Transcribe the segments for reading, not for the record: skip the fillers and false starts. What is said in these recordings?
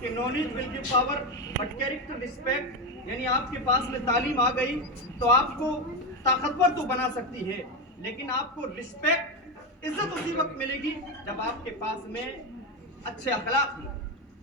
کہ knowledge will give power but character respect, یعنی آپ کے پاس میں تعلیم آ گئی تو آپ کو طاقتور تو بنا سکتی ہے، لیکن آپ کو رسپیکٹ عزت اسی وقت ملے گی جب آپ کے پاس میں اچھے اخلاق ہوں،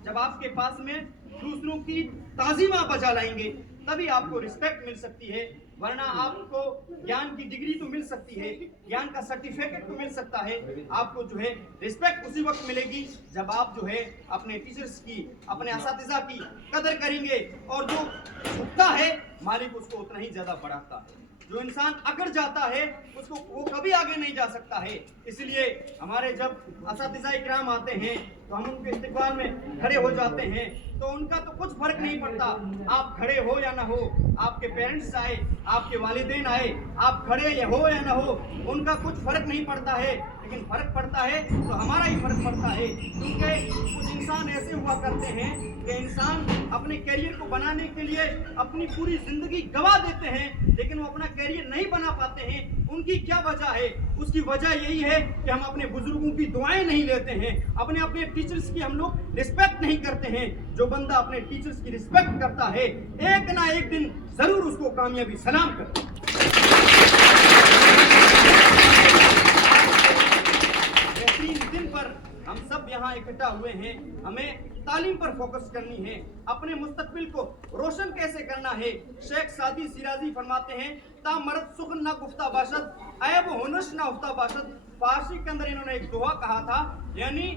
جب آپ کے پاس میں دوسروں کی تعظیم آپ بجا لائیں گے تبھی آپ کو رسپیکٹ مل سکتی ہے، ورنہ آپ کو گیان کی ڈگری تو مل سکتی ہے، گیان کا سرٹیفکیٹ تو مل سکتا ہے، آپ کو جو ہے رسپیکٹ اسی وقت ملے گی جب آپ جو ہے اپنے ٹیچرز کی، اپنے اساتذہ کی قدر کریں گے، اور جو جھکتا ہے مالک اس کو اتنا ہی زیادہ بڑھاتا ہے، جو انسان اکڑ جاتا ہے اس کو وہ کبھی آگے نہیں جا سکتا ہے۔ اس لیے ہمارے جب اساتذہ اکرام آتے ہیں تو ہم ان کے استقبال میں کھڑے ہو جاتے ہیں تو ان کا تو کچھ فرق نہیں پڑتا، آپ کھڑے ہو یا نہ ہو، آپ کے پیرنٹس آئے، آپ کے والدین آئے، آپ کھڑے ہو یا نہ ہو، ان کا کچھ فرق نہیں پڑتا ہے، لیکن فرق پڑتا ہے تو ہمارا ہی فرق پڑتا ہے، کیونکہ کچھ انسان ایسے ہوا کرتے ہیں کہ انسان اپنے کیریئر کو بنانے کے لیے اپنی پوری زندگی گوا دیتے ہیں لیکن وہ اپنا کیریئر نہیں بنا پاتے ہیں۔ ان کی کیا وجہ ہے؟ اس کی وجہ یہی ہے کہ ہم اپنے بزرگوں کی دعائیں نہیں لیتے ہیں، اپنے ٹیچرز کی ہم لوگ رسپیکٹ نہیں کرتے ہیں۔ جو بندہ اپنے ٹیچرز کی رسپیکٹ کرتا ہے ایک نہ ایک دن ضرور اس کو کامیابی سلام کرتا ہے۔ بہترین دن پر ہم سب یہاں اکٹھا ہوئے ہیں، ہمیں تعلیم پر فوکس کرنی ہے، اپنے مستقبل کو روشن کیسے کرنا ہے۔ شیخ سعدی شیرازی فرماتے ہیں تا مرد سخن نہ گفتہ باشد عیب و ہنش نہ افتہ باشد۔ فارسی کے اندر انہوں نے ایک دعا کہا تھا، یعنی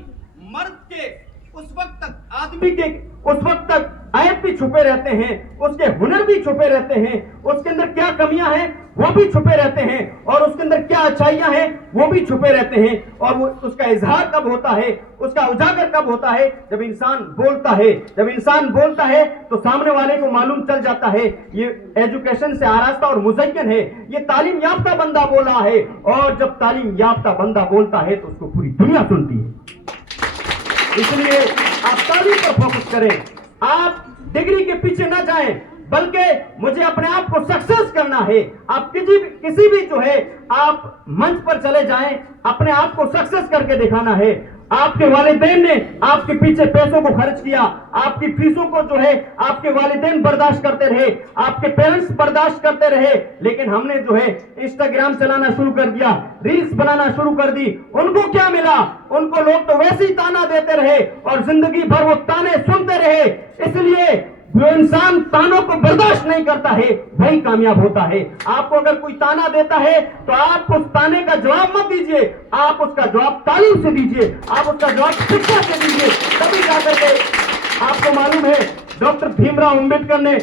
مرد کے اس وقت تک، آدمی کے اس وقت تک عیب بھی چھپے رہتے ہیں، اس کے ہنر بھی چھپے رہتے ہیں، اس کے اندر کیا کمیاں ہیں وہ بھی چھپے رہتے ہیں، اور اس کے اندر کیا اچھائیاں ہیں وہ بھی چھپے رہتے ہیں، اور وہ اس کا اظہار کب ہوتا ہے، اس کا اجاگر کب ہوتا ہے؟ جب انسان بولتا ہے۔ جب انسان بولتا ہے تو سامنے والے کو معلوم چل جاتا ہے یہ ایجوکیشن سے آراستہ اور مزین ہے، یہ تعلیم یافتہ بندہ بولا ہے، اور جب تعلیم یافتہ بندہ بولتا ہے تو اس کو پوری دنیا سنتی ہے۔ اس لیے آپ تعلیم پر فوکس کریں، آپ ڈگری کے پیچھے نہ جائیں، بلکہ مجھے اپنے آپ کو سکسیس کرنا ہے۔ آپ کسی بھی جو ہے آپ منچ پر چلے جائیں، اپنے آپ کو سکسیس کر کے دکھانا ہے۔ آپ کے والدین نے آپ کے پیچھے پیسوں کو خرچ کیا، آپ کی فیسوں کو جو ہے آپ کے والدین برداشت کرتے رہے، آپ کے پیرنٹس برداشت کرتے رہے، لیکن ہم نے جو ہے انسٹاگرام چلانا شروع کر دیا، ریلز بنانا شروع کر دی۔ ان کو کیا ملا؟ ان کو لوگ تو ویسے ہی تانا دیتے رہے اور زندگی بھر وہ تانے سنتے رہے۔ اس لیے جو انسان تانوں کو برداشت نہیں کرتا ہے وہی کامیاب ہوتا ہے۔ آپ کو اگر کوئی تانا دیتا ہے تو آپ اس تانے کا جواب مت دیجئے، آپ اس کا جواب تعلیم سے دیجئے، آپ اس کا جواب شکشا سے دیجئے، تبھی جا کر کے آپ کو معلوم ہے ڈاکٹر بھیم راؤ امبیڈکر نے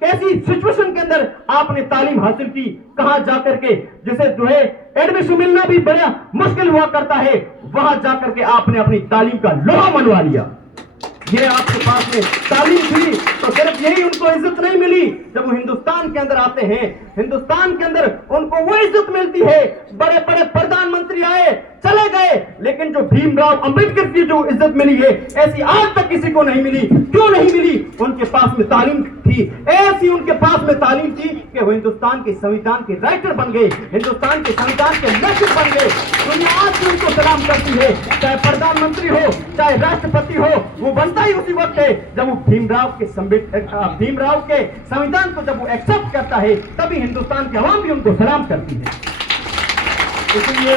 کیسی سچویشن کے اندر آپ نے تعلیم حاصل کی، کہاں جا کر کے جسے جو ہے ایڈمیشن ملنا بھی بڑا مشکل ہوا کرتا ہے، وہاں جا کر کے آپ نے اپنی تعلیم کا لوہا منوا لیا۔ یہ آپ کے پاس میں تعلیم تھی تو صرف یہی ان کو عزت نہیں ملی، جب وہ ہندوستان کے اندر آتے ہیں، ہندوستان کے اندر ان کو وہ عزت ملتی ہے، بڑے بڑے پردھان منتری آئے چلے گئے، لیکن جو بھیم راؤ امبیڈکر کی جو عزت ملی ہے ایسی آج تک کسی کو نہیں ملی۔ کیوں نہیں ملی؟ ان کے پاس میں تعلیم تھی، ایسی ان کے پاس میں تعلیم تھی کہ وہ ہندوستان کے سنویدھان کے رائٹر بن گئے، ہندوستان کے سنویدھان کے لیکچر بن گئے۔ دنیا آج بھی ان کو سلام کرتی ہے، چاہے پردھان منتری ہو چاہے راشٹرپتی ہو، وہ بنتا ہی اسی وقت ہے جب وہ بھیم راؤ کے سنویدھان کو جب وہ ایکسپٹ کرتا ہے، تبھی ہندوستان کی عوام بھی ان کو سلام کرتی ہے۔ اس لیے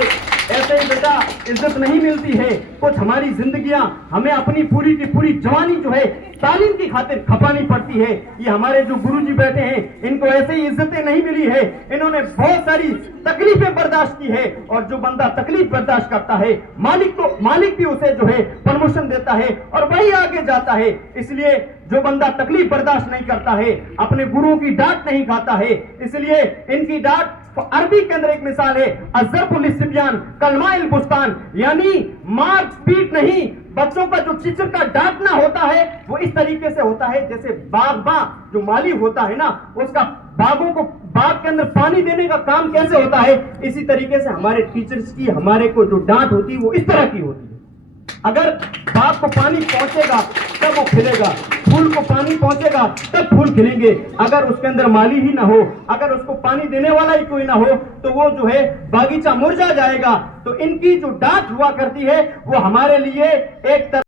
ایسے ہی بیٹا عزت نہیں ملتی ہے، کچھ ہماری زندگیاں ہمیں اپنی پوری کی پوری جوانی جو ہے تعلیم کی خاطر کھپانی پڑتی ہے۔ یہ ہمارے جو گرو جی بیٹھے ہیں ان کو ایسے ہی عزتیں نہیں ملی ہے، انہوں نے بہت ساری تکلیفیں برداشت کی ہے، اور جو بندہ تکلیف برداشت کرتا ہے مالک بھی اسے جو ہے پروموشن دیتا ہے اور وہی آگے جاتا ہے۔ اس لیے جو بندہ تکلیف برداشت نہیں کرتا ہے اپنے گروؤں کی ڈانٹ نہیں کھاتا ہے، اس لیے ان کی ڈانٹ عربی کے اندر ایک مثال ہے الضرب للصبیان کالماء البستان، یعنی مار پیٹ نہیں، بچوں کا جو ٹیچر کا ڈانٹنا ہوتا ہے وہ اس طریقے سے ہوتا ہے جیسے باغباں جو مالی ہوتا ہے نا، اس کا باغ کے اندر پانی دینے کا کام کیسے ہوتا ہے، اسی طریقے سے ہمارے ٹیچرز کی ہمارے کو جو ڈانٹ ہوتی ہے وہ اس طرح کی ہوتی ہے۔ اگر باغ کو پانی پہنچے گا تب وہ کھلے گا، پھول کو پانی پہنچے گا تب پھول کھلیں گے۔ اگر اس کے اندر مالی ہی نہ ہو، اگر اس کو پانی دینے والا ہی کوئی نہ ہو تو وہ جو ہے باغیچہ مرجھا جائے گا۔ تو ان کی جو ڈانٹ ہوا کرتی ہے وہ ہمارے لیے ایک طرح